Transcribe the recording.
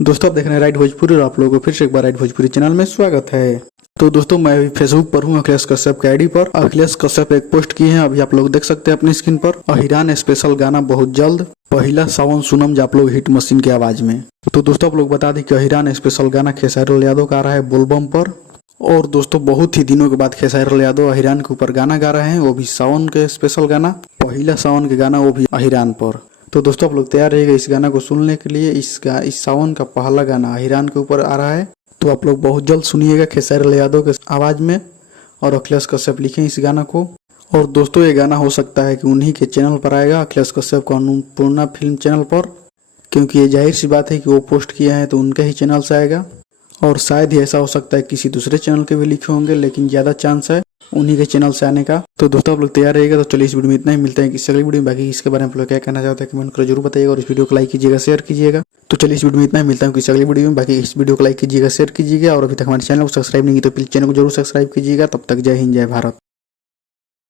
दोस्तों आप देख रहे हैं राइट भोजपुरी और आप लोगों को फिर से एक बार राइट भोजपुरी चैनल में स्वागत है। तो दोस्तों मैं अभी फेसबुक पर हूँ अखिलेश कश्यप के आईडी पर। अखिलेश कश्यप एक पोस्ट किए हैं, अभी आप लोग देख सकते हैं अपनी स्क्रीन पर। अहिरान स्पेशल गाना बहुत जल्द, पहला सावन सुनम जा आप लोग हिट मशीन की आवाज में। तो दोस्तों आप लोग बता दें कि अहिरान स्पेशल गाना खेसारी लाल यादव का आ रहा है बोलबम पर। और दोस्तों बहुत ही दिनों के बाद खेसारी लाल यादव अहिरान के ऊपर गाना गा रहे हैं, वो भी सावन के स्पेशल गाना, पहला सावन के गाना, वो भी अहिरान पर। तो दोस्तों आप लोग तैयार रहिएगा इस गाना को सुनने के लिए। इस सावन का पहला गाना अहिरान के ऊपर आ रहा है, तो आप लोग बहुत जल्द सुनिएगा खेसारी लाल यादव के आवाज में। और अखिलेश कश्यप लिखे इस गाना को। और दोस्तों ये गाना हो सकता है कि उन्हीं के चैनल पर आएगा, अखिलेश कश्यप का अन्नपूर्णा फिल्म चैनल पर, क्योंकि ये जाहिर सी बात है कि वो पोस्ट किया है तो उनके ही चैनल से आएगा। और शायद ही ऐसा हो सकता है किसी दूसरे चैनल के भी लिखे होंगे, लेकिन ज्यादा चांस है उन्हीं के चैनल से आने का। तो दोस्तों आप लोग तैयार रहिएगा। तो चलिए इस वीडियो में इतना ही, मिलते हैं किसी अगली वीडियो में। बाकी इसके बारे में आप लोग क्या कहना चाहते हैं कमेंट कर जरूर बताइएगा, और इस वीडियो को लाइक कीजिएगा, शेयर कीजिएगा। तो चलिए इस वीडियो में इतना ही, मिलता है किसी अगली वीडियो में। बाकी इस वीडियो को लाइक कीजिएगा, शेयर कीजिएगा, और अभी तक हमारे चैनल को सब्सक्राइब नहीं किया तो प्लीज चैनल को जरूर सब्सक्राइब कीजिएगा। तब तक जय हिंद, जय भारत।